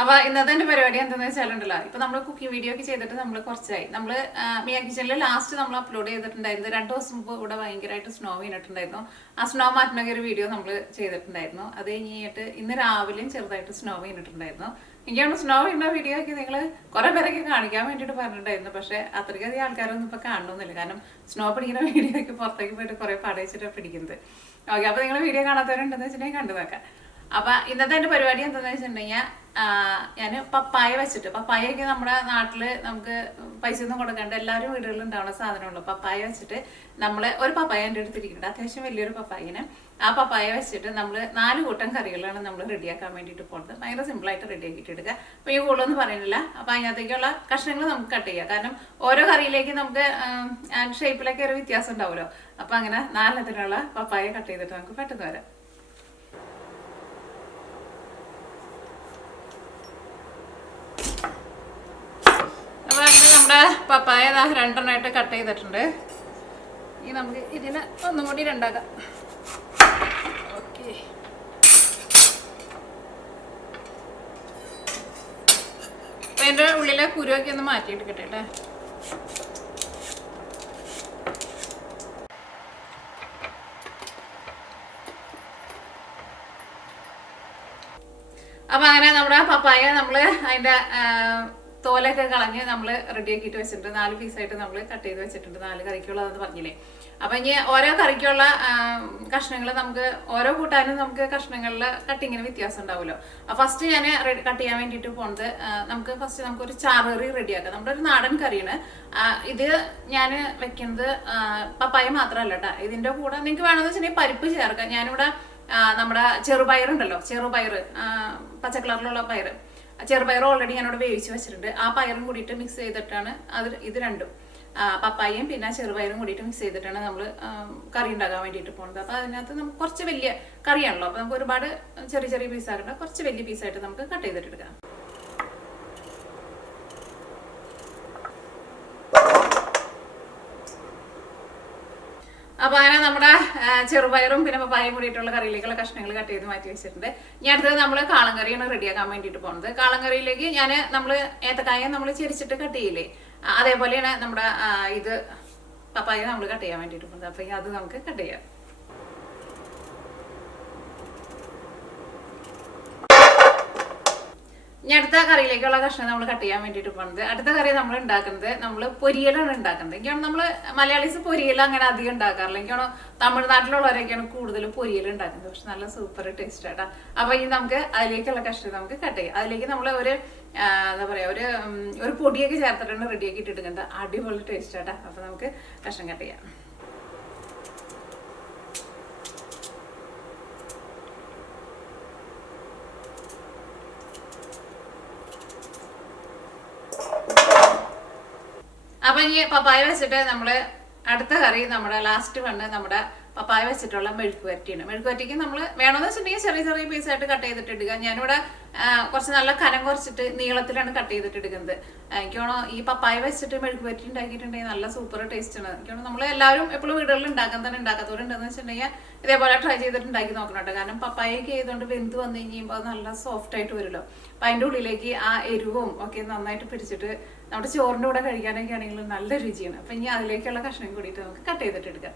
അപ്പൊ ഇന്നത്തെ എന്റെ പരിപാടി എന്താണെന്ന് വെച്ചാലുണ്ടല്ലോ ഇപ്പൊ നമ്മൾ കുക്കിംഗ് വീഡിയോ ഒക്കെ ചെയ്തിട്ട് നമ്മൾ കുറച്ചായി. നമ്മൾ മിയ കിച്ചണിൽ ലാസ്റ്റ് നമ്മൾ അപ്ലോഡ് ചെയ്തിട്ടുണ്ടായിരുന്നു. രണ്ട് ദിവസം മുമ്പ് ഇവിടെ ഭയങ്കരമായിട്ട് സ്നോ വീണിട്ടുണ്ടായിരുന്നു. ആ സ്നോ മാറ്റുന്ന ഒരു വീഡിയോ നമ്മൾ ചെയ്തിട്ടുണ്ടായിരുന്നു. അത് കഴിഞ്ഞിട്ട് ഇന്ന് രാവിലെയും ചെറുതായിട്ട് സ്നോ വീണിട്ടുണ്ടായിരുന്നു. എനിക്കാണ് സ്നോ വീണ വീഡിയോ ഒക്കെ നിങ്ങൾ കുറെ പേരൊക്കെ കാണിക്കാൻ വേണ്ടിയിട്ട് പറഞ്ഞിട്ടുണ്ടായിരുന്നു. പക്ഷെ അത്രയ്ക്കധികം ആൾക്കാരൊന്നും ഇപ്പൊ കാണണമെന്നില്ല കാരണം സ്നോ പിടിക്കുന്ന വീഡിയോ ഒക്കെ പുറത്തേക്ക് പോയിട്ട് കുറെ പടയിച്ചിട്ടാണ് പിടിക്കുന്നത്. ഓക്കെ അപ്പൊ നിങ്ങൾ വീഡിയോ കാണാത്തവരുണ്ടെന്ന് വെച്ചിട്ടുണ്ടെങ്കിൽ കണ്ടു നോക്കാം. അപ്പൊ ഇന്നത്തെ എന്റെ പരിപാടി എന്താണെന്ന് വെച്ചിട്ടുണ്ടെങ്കിൽ ഞാൻ പപ്പായ വെച്ചിട്ട് പപ്പായൊക്കെ നമ്മുടെ നാട്ടിൽ നമുക്ക് പൈസ ഒന്നും കൊടുക്കണ്ട എല്ലാവരും വീടുകളിൽ ഉണ്ടാവുന്ന സാധനമുള്ളൂ. പപ്പായ വെച്ചിട്ട് നമ്മൾ ഒരു പപ്പായ എന്റെ അടുത്തിരിക്കുന്നുണ്ട്. അത്യാവശ്യം വലിയൊരു പപ്പായനെ ആ പപ്പായ വെച്ചിട്ട് നമ്മൾ നാല് കൂട്ടം കറികളാണ് നമ്മൾ റെഡിയാക്കാൻ വേണ്ടിയിട്ട് പോകുന്നത് ഭയങ്കര സിമ്പിൾ ആയിട്ട് റെഡിയാക്കിയിട്ട് എടുക്കുക. അപ്പൊ ഈ കൂടുതലൊന്നും പറയുന്നില്ല. അപ്പൊ അതിനകത്തേക്കുള്ള കഷ്ണങ്ങൾ നമുക്ക് കട്ട് ചെയ്യാം. കാരണം ഓരോ കറിയിലേക്ക് നമുക്ക് ഷേപ്പിലൊക്കെ ഒരു വ്യത്യാസം ഉണ്ടാവുമല്ലോ. അപ്പൊ അങ്ങനെ നാലെണ്ണത്തിനുള്ള പപ്പായ കട്ട് ചെയ്തിട്ട് നമുക്ക് പെട്ടെന്ന് വരാം അപ്പോൾ അങ്ങനെ നമ്മുടെ പപ്പായ രണ്ടെണ്ണമായിട്ട് കട്ട് ചെയ്തിട്ടുണ്ട്. ഈ നമുക്ക് ഇതിനെ ഒന്നും കൂടി രണ്ടാക്കാം. ഓക്കെ അതിന്റെ ഉള്ളിലെ കുരുവൊക്കെ ഒന്ന് മാറ്റിയെടുക്കട്ടെ കേട്ടോ അപ്പൊ അങ്ങനെ നമ്മുടെ പപ്പായ നമ്മൾ അതിന്റെ ആ, തോലൊക്കെ കളഞ്ഞ് നമ്മൾ റെഡിയാക്കിയിട്ട് വെച്ചിട്ടുണ്ട്. നാല് പീസായിട്ട് നമ്മൾ കട്ട് ചെയ്ത് വെച്ചിട്ടുണ്ട്. നാല് കറിക്കുള്ളതെന്ന് പറഞ്ഞില്ലേ? അപ്പം ഇനി ഓരോ കറിക്കുള്ള കഷ്ണങ്ങൾ നമുക്ക് ഓരോ കൂട്ടാനും നമുക്ക് കഷ്ണങ്ങളിൽ കട്ടിങ്ങിന് വ്യത്യാസം ഉണ്ടാവുമല്ലോ. അപ്പം ഫസ്റ്റ് ഞാൻ കട്ട് ചെയ്യാൻ വേണ്ടിയിട്ട് പോണത് നമുക്ക് ഫസ്റ്റ് നമുക്കൊരു ഒരു ചാറുകറി റെഡിയാക്കാം. നമ്മുടെ ഒരു നാടൻ കറിയാണ്. ഇത് ഞാൻ വെക്കുന്നത് പപ്പായ മാത്രമല്ല കേട്ടോ ഇതിന്റെ കൂടെ നിങ്ങൾക്ക് വേണമെന്ന് വെച്ചിട്ടുണ്ടെങ്കിൽ പരിപ്പ് ചേർക്കാം. ഞാനിവിടെ നമ്മുടെ ചെറുപയറുണ്ടല്ലോ ചെറുപയർ പച്ചക്കളറിലുള്ള പയർ ചെറുപയർ ഓൾറെഡി ഞാനിവിടെ വേവിച്ച് വെച്ചിട്ടുണ്ട്. ആ പയറും കൂടിയിട്ട് മിക്സ് ചെയ്തിട്ടാണ് അത് ഇത് രണ്ടും. പപ്പായയും പിന്നെ ചെറുപയറും കൂടിയിട്ട് മിക്സ് ചെയ്തിട്ടാണ് നമ്മൾ കറി ഉണ്ടാക്കാൻ വേണ്ടിയിട്ട് പോകുന്നത് അപ്പോൾ അതിനകത്ത് നമുക്ക് കുറച്ച് വലിയ കറിയാണല്ലോ. അപ്പോൾ നമുക്ക് ഒരുപാട് ചെറിയ ചെറിയ പീസാക്കണ്ട കുറച്ച് വലിയ പീസായിട്ട് നമുക്ക് കട്ട് ചെയ്തിട്ട് അപ്പൊ അങ്ങനെ നമ്മുടെ ചെറുപയറും പിന്നെ പപ്പായും കൂടിയിട്ടുള്ള കറിയിലേക്കുള്ള കഷ്ണങ്ങൾ കട്ട് ചെയ്ത് മാറ്റി വെച്ചിട്ടുണ്ട്. ഇനി അടുത്തത് നമ്മൾ കാളം കറിയാണ് റെഡിയാക്കാൻ വേണ്ടിയിട്ട് പോകുന്നത് കാളം കറിയിലേക്ക് ഞാൻ നമ്മൾ ഏത്തക്കായ നമ്മൾ ചെരിച്ചിട്ട് കട്ട് ചെയ്യില്ലേ? അതേപോലെയാണ് നമ്മുടെ ഇത് പപ്പായ നമ്മൾ കട്ട് ചെയ്യാൻ വേണ്ടിയിട്ട് പോകുന്നത് അപ്പൊ ഇനി അത് നമുക്ക് കട്ട് ചെയ്യാം. ഇനി അടുത്ത കറിയിലേക്കുള്ള കഷ്ണം നമ്മൾ കട്ട് ചെയ്യാൻ വേണ്ടിയിട്ട് പോകുന്നത് അടുത്ത കറി നമ്മൾ ഉണ്ടാക്കുന്നത് നമ്മൾ പൊരിയലാണ് ഉണ്ടാക്കുന്നത് എനിക്കാണ് നമ്മൾ മലയാളീസ് പൊരിയൽ അങ്ങനെ അധികം ഉണ്ടാക്കാറില്ല എനിക്കാണ് തമിഴ്നാട്ടിലുള്ളവരൊക്കെയാണ് കൂടുതലും പൊരിയൽ ഉണ്ടാക്കുന്നത് പക്ഷെ നല്ല സൂപ്പർ ടേസ്റ്റ് ആട്ടാ. അപ്പൊ ഇനി നമുക്ക് അതിലേക്കുള്ള കഷ്ണം നമുക്ക് കട്ട് ചെയ്യാം. അതിലേക്ക് നമ്മൾ ഒരു എന്താ പറയാ ഒരു ഒരു പൊടിയൊക്കെ ചേർത്തിട്ടാണ് റെഡിയാക്കി ഇട്ടിട്ടുണ്ട് അടിപൊളി ടേസ്റ്റ് ആട്ടാ. അപ്പൊ നമുക്ക് കഷ്ണം കട്ട് ചെയ്യാം. ഇനി പപ്പായ വെച്ചിട്ട് നമ്മൾ അടുത്ത കറി നമ്മുടെ ലാസ്റ്റ് വണ്ണ് നമ്മുടെ പപ്പായ വെച്ചിട്ടുള്ള മെഴുക്ക് വരട്ടിയാണ് മെഴുക്ക് വരട്ടിക്ക് നമ്മൾ വേണമെന്ന് വെച്ചിട്ടുണ്ടെങ്കിൽ ചെറിയ ചെറിയ പീസായിട്ട് കട്ട് ചെയ്തിട്ട് എടുക്കുക ഞാനിവിടെ കുറച്ച് നല്ല കനം കുറച്ചിട്ട് നീളത്തിലാണ് കട്ട് ചെയ്തിട്ട് എടുക്കുന്നത് എനിക്കാണോ ഈ പപ്പായ വെച്ചിട്ട് മെഴുക്ക് വരട്ടി ഉണ്ടാക്കിയിട്ടുണ്ടെങ്കിൽ നല്ല സൂപ്പർ ടേസ്റ്റ് ആണ്. എനിക്ക് തോന്നുന്നു നമ്മൾ എല്ലാവരും എപ്പോഴും വീടുകളിൽ ഉണ്ടാക്കാൻ തന്നെ ഉണ്ടാക്കാത്തവരുണ്ടെന്ന് വെച്ചിട്ടുണ്ടെങ്കിൽ ഇതേപോലെ ട്രൈ ചെയ്തിട്ട് ഉണ്ടാക്കി നോക്കണം കേട്ടോ. കാരണം പപ്പായൊക്കെ ചെയ്തുകൊണ്ട് വെന്ത് വന്നു കഴിയുമ്പോൾ അത് നല്ല സോഫ്റ്റ് ആയിട്ട് വരുമല്ലോ. അപ്പൊ അതിന്റെ ഉള്ളിലേക്ക് ആ എരിവും ഒക്കെ നന്നായിട്ട് പിടിച്ചിട്ട് നമ്മുടെ ചോറിന്റെ കൂടെ കഴിക്കാനൊക്കെ ആണെങ്കിലും നല്ല രുചിയാണ്. അപ്പം ഇനി അതിലേക്കുള്ള കഷ്ണം കൂടിയിട്ട് നമുക്ക് കട്ട് ചെയ്തിട്ട് എടുക്കാം.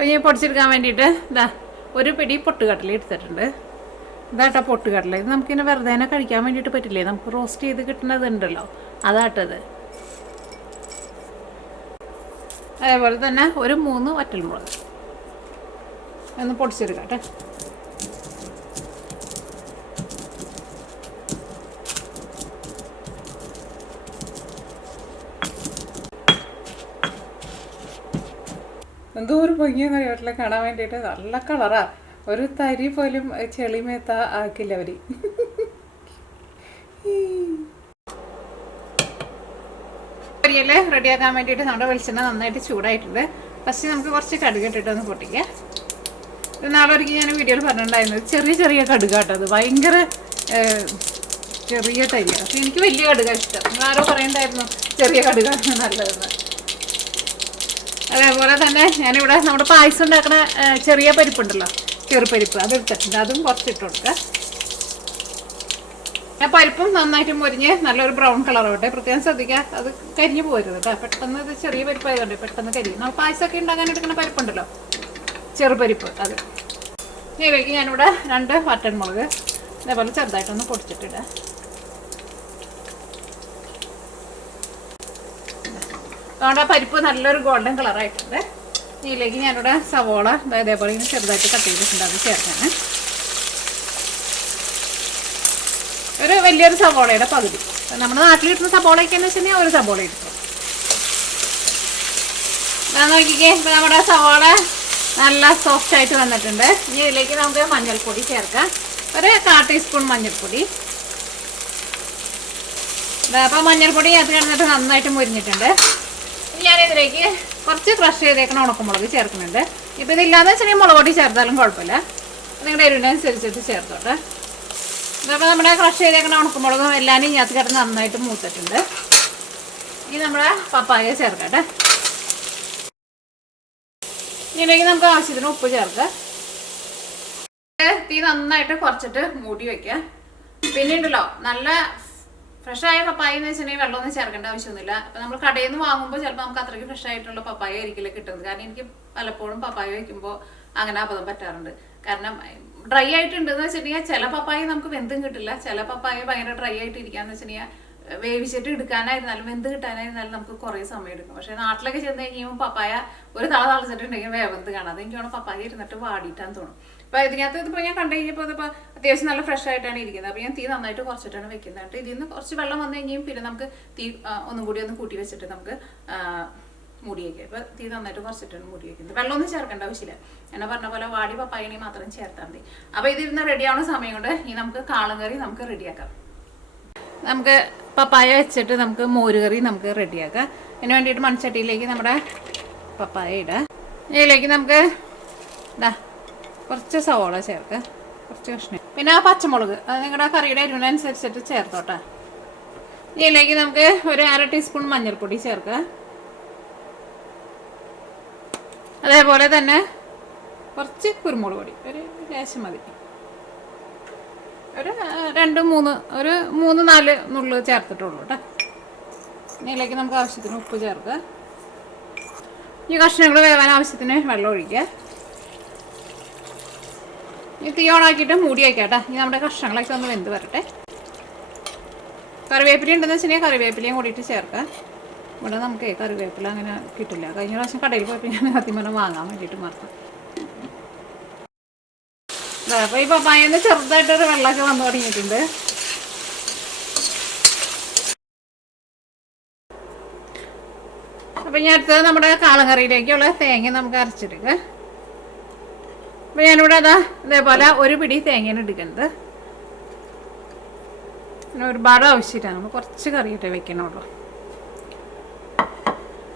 അപ്പോൾ പൊടിച്ചെടുക്കാൻ വേണ്ടിയിട്ട് ഇതാ ഒരു പിടി പൊട്ടുകടല എടുത്തിട്ടുണ്ട്. ഇതാട്ടോ പൊട്ടുകടല. ഇത് നമുക്കിങ്ങനെ വെറുതെ തന്നെ കഴിക്കാൻ വേണ്ടിയിട്ട് പറ്റില്ലേ? നമുക്ക് റോസ്റ്റ് ചെയ്ത് കിട്ടുന്നത് ഉണ്ടല്ലോ. അതാട്ടത് അതേപോലെ തന്നെ ഒരു മൂന്ന് വറ്റൽമുളക്. ഒന്ന് പൊടിച്ചെടുക്കാം കേട്ടോ. എന്തോ ഒരു ഭംഗിയെന്ന് അറിയാട്ടില്ല കാണാൻ വേണ്ടിയിട്ട്. നല്ല കളറാ ഒരു തരി പോലും ചെളിമേത്ത ആക്കില്ല അവർ. പൊരിയൽ റെഡിയാക്കാൻ വേണ്ടിയിട്ട് നമ്മുടെ വെളിച്ചെണ്ണ നന്നായിട്ട് ചൂടായിട്ടുണ്ട്. ഫസ്റ്റ് നമുക്ക് കുറച്ച് കടുക് ഇട്ടിട്ട് ഒന്ന് പൊട്ടിക്കാം. ഇത് നാളെ ഞാൻ വീഡിയോയിൽ പറഞ്ഞിട്ടുണ്ടായിരുന്നു. ചെറിയ ചെറിയ കടുകാട്ടോ അത്. ഭയങ്കര ചെറിയ തരിയാണ് പക്ഷെ എനിക്ക് വലിയ കടുക ഇഷ്ടം. ആരോ പറയണ്ടായിരുന്നു ചെറിയ കടുകാണ് നല്ലതെന്ന്. അതേപോലെ തന്നെ ഞാനിവിടെ നമ്മുടെ പായസം ഉണ്ടാക്കുന്ന ചെറിയ പരിപ്പുണ്ടല്ലോ ചെറുപരിപ്പ് അത് എടുത്തിട്ടുണ്ട് അതും കുറച്ചിട്ട് കൊടുക്കുക ഞാൻ പരിപ്പും നന്നായിട്ട് മുരിഞ്ഞ് നല്ലൊരു ബ്രൗൺ കളർ ആവട്ടെ. പ്രത്യേകം ശ്രദ്ധിക്കുക അത് കരിഞ്ഞു പോരുത് കേട്ടോ. പെട്ടെന്ന് ഇത് ചെറിയ പരിപ്പായതുകൊണ്ട് പെട്ടെന്ന് കരിയും. നമ്മൾ പായസമൊക്കെ ഉണ്ടാക്കാൻ എടുക്കുന്ന പരിപ്പുണ്ടല്ലോ ചെറുപരിപ്പ് അത്. ഇതിലേക്ക് ഞാനിവിടെ രണ്ട് വട്ടൻ മുളക് ഇതേപോലെ ചെറുതായിട്ടൊന്ന് പൊടിച്ചിട്ടിടുക അതുകൊണ്ട് ആ പരിപ്പ് നല്ലൊരു ഗോൾഡൻ കളറായിട്ടുണ്ട് ഇതിലേക്ക് ഞാനിവിടെ സവോള ഇതേപോലെ ഇങ്ങനെ ചെറുതായിട്ട് കട്ട് ചെയ്തിട്ടുണ്ട്. അത് ഒരു വലിയൊരു സവോളയുടെ പകുതി. നമ്മുടെ നാട്ടിൽ കിട്ടുന്ന സവോളയൊക്കെ എന്ന് വെച്ചിട്ടുണ്ടെങ്കിൽ ഒരു സവോള എടുക്കും. നോക്കിക്കേ ഇപ്പം നമ്മുടെ സവോള നല്ല സോഫ്റ്റ് ആയിട്ട് വന്നിട്ടുണ്ട്. ഇനി ഇതിലേക്ക് നമുക്ക് മഞ്ഞൾപ്പൊടി ചേർക്കാം. ഒരു കാ ടീസ്പൂൺ മഞ്ഞൾപ്പൊടി. അപ്പം മഞ്ഞൾപ്പൊടി അത് കിടന്നിട്ട് നന്നായിട്ട് മുരിഞ്ഞിട്ടുണ്ട്. ഞാനിതിലേക്ക് കുറച്ച് ക്രഷ് ചെയ്തേക്കണ ഉണക്കമുളക് ചേർക്കുന്നുണ്ട്. ഇപ്പം ഇതില്ലാതെ വെച്ചിട്ടുണ്ടെങ്കിൽ മുളക് പൊടി ചേർത്താലും കുഴപ്പമില്ല. നിങ്ങളുടെ എരിവിനനുസരിച്ചിട്ട് ചേർത്തോട്ടെ. ഇതപ്പോൾ നമ്മുടെ ക്രഷ് ചെയ്തേക്കണ ഉണക്കമുളകും എല്ലാം ഇതിനകത്ത് കിടന്ന് നന്നായിട്ട് മൂത്തിട്ടുണ്ട്. ഇനി നമ്മുടെ പപ്പായ ചേർക്കട്ടെ. ഇതിലേക്ക് നമുക്ക് ആവശ്യത്തിന് ഉപ്പ് ചേർക്കാം. തീ നന്നായിട്ട് കുറച്ചിട്ട് മൂടി വെക്കാം. പിന്നെ ഉണ്ടല്ലോ നല്ല ഫ്രഷ് ആയ പപ്പായ എന്ന് വെച്ചിട്ടുണ്ടെങ്കിൽ വെള്ളമൊന്നും ചേർക്കേണ്ട ആവശ്യമൊന്നുമില്ല. അപ്പൊ നമ്മൾ കടയിൽ നിന്ന് വാങ്ങുമ്പോൾ ചിലപ്പോൾ നമുക്ക് അത്രയ്ക്ക് ഫ്രഷ് ആയിട്ടുള്ള പപ്പായ ആയിരിക്കില്ല കിട്ടുന്നത്. കാരണം എനിക്ക് പലപ്പോഴും പപ്പായ വയ്ക്കുമ്പോൾ അങ്ങനെ അബദ്ധം പറ്റാറുണ്ട്. കാരണം ഡ്രൈ ആയിട്ടുണ്ടെന്ന് വെച്ചിട്ടുണ്ടെങ്കിൽ ചില പപ്പായ നമുക്ക് വെന്തും കിട്ടില്ല. ചില പപ്പായ ഭയങ്കര ഡ്രൈ ആയിട്ട് ഇരിക്കാന്ന് വെച്ചിട്ടുണ്ടെങ്കിൽ വേവിച്ചിട്ട് എടുക്കാനായിരുന്നാലും വെന്ത് കിട്ടാനായിരുന്നാലും നമുക്ക് കുറേ സമയം എടുക്കും. പക്ഷേ നാട്ടിലൊക്കെ ചെന്ന് കഴിയുമ്പോൾ പപ്പായ ഒരു തള തളച്ചിട്ടുണ്ടെങ്കിൽ വേവന്ത് കാണാം. അത് എനിക്ക് തോന്നുന്നു പപ്പായ ഇരുന്നിട്ട് വാടിയിട്ടാന്ന് തോന്നും അപ്പൊ ഇതിനകത്ത് ഇതിപ്പോ ഞാൻ കണ്ടു കഴിഞ്ഞപ്പോൾ ഇതിപ്പോ അത്യാവശ്യം നല്ല ഫ്രഷ് ആയിട്ടാണ് ഇരിക്കുന്നത്. അപ്പൊ ഞാൻ തീ നന്നായിട്ട് കുറച്ചിട്ടാണ് വെക്കുന്നത് കേട്ടോ. ഇതിൽ നിന്ന് കുറച്ച് വെള്ളം വന്നു കഴിഞ്ഞാൽ പിന്നെ നമുക്ക് തീ ഒന്നും കൂടി ഒന്ന് കൂട്ടി വെച്ചിട്ട് നമുക്ക് മുടി വയ്ക്കാം ഇപ്പൊ തീ നന്നായിട്ട് കുറച്ചിട്ടാണ് മുടി വെക്കുന്നത്. വെള്ളമൊന്നും ചേർക്കേണ്ട ആവശ്യമില്ല. എന്നെ പറഞ്ഞ പോലെ വാടി പപ്പായണി മാത്രം ചേർത്താൽ മതി. അപ്പൊ ഇതിരുന്ന് റെഡിയാവുന്ന സമയം കൊണ്ട് ഈ നമുക്ക് കാളും കറി നമുക്ക് റെഡിയാക്കാം നമുക്ക് പപ്പായ വെച്ചിട്ട് നമുക്ക് മോരുകറി നമുക്ക് റെഡിയാക്കാം അതിന് വേണ്ടിയിട്ട് മൺചട്ടിയിലേക്ക് നമ്മുടെ പപ്പായ ഇടാം. ഇതിലേക്ക് നമുക്ക് ഇതാ കുറച്ച് സവോള ചേർത്ത് കുറച്ച് കഷ്ണം. പിന്നെ ആ പച്ചമുളക്. അത് നിങ്ങളുടെ കറിയുടെ എരിവിനനുസരിച്ചിട്ട് ചേർത്തോട്ടെ. ഇതിലേക്ക് നമുക്ക് ഒരു അര ടീസ്പൂൺ മഞ്ഞൾപ്പൊടി ചേർക്കുക അതേപോലെ തന്നെ കുറച്ച് കുരുമുളക് പൊടി. ഒരു ലേശം മതി. ഒരു രണ്ട് മൂന്ന് ഒരു മൂന്ന് നാല് നുള്ളു ചേർത്തിട്ടുള്ളൂ കേട്ടോ. ഇതിലേക്ക് നമുക്ക് ആവശ്യത്തിന് ഉപ്പ് ചേർക്കുക ഈ കഷ്ണങ്ങൾ വേവാൻ ആവശ്യത്തിന് വെള്ളം ഒഴിക്കുക. ഈ തീ ഓണാക്കിയിട്ട് മൂടി വയ്ക്കാം കേട്ടോ. ഇനി നമ്മുടെ കഷ്ണങ്ങളൊക്കെ ഒന്ന് വെന്ത് വരട്ടെ. കറിവേപ്പില ഉണ്ടെന്ന് വെച്ചിട്ടുണ്ടെങ്കിൽ കറിവേപ്പിലയും കൂടിയിട്ട് ചേർക്കാം. ഇവിടെ നമുക്ക് കറിവേപ്പില അങ്ങനെ കിട്ടില്ല. കഴിഞ്ഞ പ്രാവശ്യം കടയിൽ പോയപ്പോൾ ഞാൻ ആദ്യം വാങ്ങാൻ വേണ്ടിയിട്ട് മറന്നു അപ്പൊ ഈ പപ്പായന്ന് ചെറുതായിട്ടൊരു വെള്ളമൊക്കെ വന്നു തുടങ്ങിയിട്ടുണ്ട്. അപ്പൊ ഞാൻ അടുത്തത് നമ്മുടെ കാളങ്കറിയിലേക്കുള്ള തേങ്ങ നമുക്ക് അരച്ചെടുക്കുക അപ്പൊ ഞാനിവിടെ അതാ ഇതേപോലെ ഒരു പിടി തേങ്ങയാണ് എടുക്കുന്നത്. പിന്നെ ഒരുപാട് ആവശ്യമില്ല. നമ്മൾ കുറച്ച് കറിയിട്ടേ വെക്കണുള്ളൂ.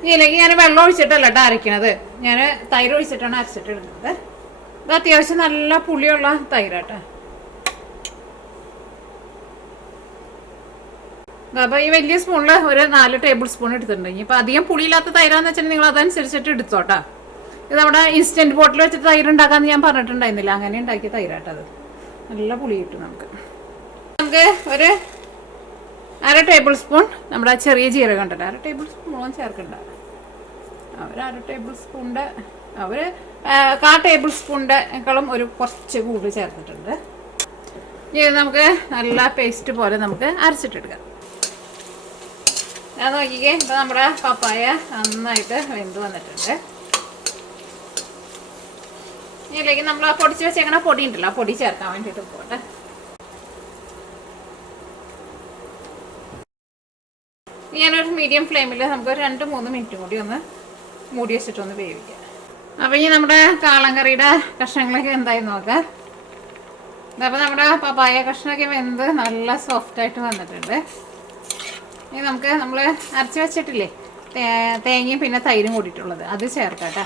ഇതിലേക്ക് ഞാൻ വെള്ളം ഒഴിച്ചിട്ടല്ല കേട്ടോ അരയ്ക്കണത്. ഞാൻ തൈര് ഒഴിച്ചിട്ടാണ് അരച്ചിട്ട് ഇടുന്നത് ഇത് അത്യാവശ്യം നല്ല പുളിയുള്ള തൈരാട്ടോ അപ്പോൾ ഈ വലിയ സ്പൂണിൽ ഒരു നാല് ടേബിൾ സ്പൂൺ എടുത്തിട്ടുണ്ട്. ഇനിയിപ്പോൾ അധികം പുളിയില്ലാത്ത തൈരാന്ന് വെച്ചിട്ടുണ്ടെങ്കിൽ നിങ്ങൾ അതനുസരിച്ചിട്ട് എടുത്തോട്ടാ. നമ്മുടെ ഇൻസ്റ്റന്റ് ബോട്ടിൽ വെച്ചിട്ട് തൈര് ഉണ്ടാക്കാന്ന് ഞാൻ പറഞ്ഞിട്ടുണ്ടായിരുന്നില്ല. അങ്ങനെ ഉണ്ടാക്കിയ തൈരാട്ടത് നല്ല പുളി കിട്ടും നമുക്ക്. നമുക്ക് ഒരു അര ടേബിൾ സ്പൂൺ നമ്മുടെ ചെറിയ ജീരകം ഉണ്ടല്ലോ. അര ടേബിൾ സ്പൂണോളം ചേർക്കണ്ട. അവർ അര ടേബിൾ സ്പൂണിന്റെ അവർ കാ ടേബിൾ സ്പൂണിന്റെക്കാളും ഒരു കുറച്ച് കൂടുതൽ ചേർത്തിട്ടുണ്ട്. ഇത് നമുക്ക് നല്ല പേസ്റ്റ് പോലെ നമുക്ക് അരച്ചിട്ടെടുക്കാം. ഞാൻ നോക്കിക്കേ. ഇപ്പൊ നമ്മുടെ പപ്പായ നന്നായിട്ട് വെന്ത് വന്നിട്ടുണ്ട്. ഇതിലേക്ക് നമ്മൾ പൊടിച്ച് വെച്ചേക്കണ പൊടി ഉണ്ടല്ലോ പൊടി ചേർക്കാൻ വേണ്ടിയിട്ട് പോട്ടെ. ഞാനൊരു മീഡിയം ഫ്ലെയിമിൽ നമുക്ക് ഒരു രണ്ട് മൂന്ന് മിനിറ്റ് കൂടി ഒന്ന് മൂടി വെച്ചിട്ടൊന്ന് വേവിക്കാം. അപ്പം ഇനി നമ്മുടെ കാളങ്കറിയുടെ കഷ്ണങ്ങളൊക്കെ എന്തായി നോക്കാം. അപ്പോൾ നമ്മുടെ പപ്പായ കഷ്ണമൊക്കെ വെന്ത് നല്ല സോഫ്റ്റ് ആയിട്ട് വന്നിട്ടുണ്ട്. ഇനി നമുക്ക് നമ്മൾ അരച്ച് വെച്ചിട്ടില്ലേ തേങ്ങയും പിന്നെ തൈരും കൂടിയിട്ടുള്ളത്. അത് ചേർക്കാം കേട്ടോ.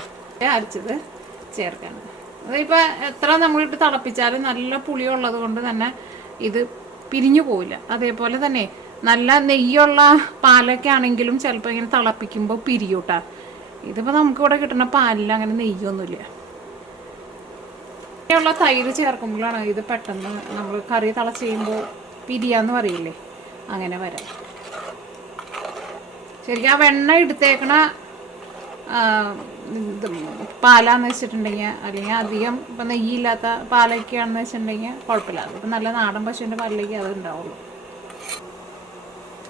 അരച്ചത് ചേർക്കണം. അതിപ്പോൾ എത്ര നമ്മളിട്ട് തിളപ്പിച്ചാലും നല്ല പുളിയുള്ളത് കൊണ്ട് തന്നെ ഇത് പിരിഞ്ഞു പോവില്ല. അതേപോലെ തന്നെ നല്ല നെയ്യുള്ള പാലൊക്കെ ആണെങ്കിലും ചിലപ്പോൾ ഇങ്ങനെ തിളപ്പിക്കുമ്പോൾ പിരിയൂട്ടാ. ഇതിപ്പോൾ നമുക്കിവിടെ കിട്ടുന്ന പാലിൽ അങ്ങനെ നെയ്യൊന്നുമില്ല. ഉള്ള തൈര് ചേർക്കുമ്പോഴാണ് ഇത് പെട്ടെന്ന് നമ്മൾ കറി തിളച്ച് ചെയ്യുമ്പോൾ പിരിയാന്ന് പറയില്ലേ? അങ്ങനെ വരാം. ശരിക്കും ആ വെണ്ണ എടുത്തേക്കണ പാലാന്ന് വെച്ചിട്ടുണ്ടെങ്കിൽ അല്ലെങ്കിൽ അധികം ഇപ്പം നെയ്യില്ലാത്ത പാലൊക്കെയാണെന്ന് വെച്ചിട്ടുണ്ടെങ്കിൽ കുഴപ്പമില്ല. അതിപ്പോൾ നല്ല നാടൻ പശുവിന്റെ പാലിലേക്ക് അത് ഉണ്ടാവുള്ളൂ.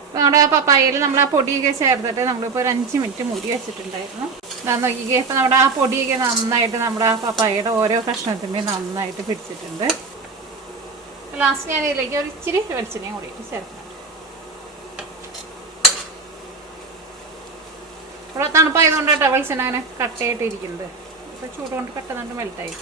അപ്പോൾ നമ്മുടെ പപ്പായയിൽ നമ്മൾ ആ പൊടിയൊക്കെ ചേർത്തിട്ട് നമ്മളിപ്പോൾ ഒരു അഞ്ച് മിനിറ്റ് മുടി വെച്ചിട്ടുണ്ടായിരുന്നു. ഇതാ നോക്കിക്കേ ഇപ്പം നമ്മുടെ ആ പൊടിയൊക്കെ നന്നായിട്ട് നമ്മുടെ ആ പപ്പായയുടെ ഓരോ കഷ്ണത്തിന്റെയും നന്നായിട്ട് പിടിച്ചിട്ടുണ്ട്. ലാസ്റ്റ് ഞാൻ ഇതിലേക്ക് ഒരു ഇച്ചിരി വെളിച്ചെണ്ണയും കൂടിയിട്ട് ചേർക്കണം ഇവിടെ തണുപ്പായതുകൊണ്ട് കേട്ടോ അങ്ങനെ കട്ടയായിട്ട് ഇരിക്കുന്നത് ഇപ്പോൾ ചൂട് കൊണ്ട് കട്ട നണ്ട് മെൽറ്റായി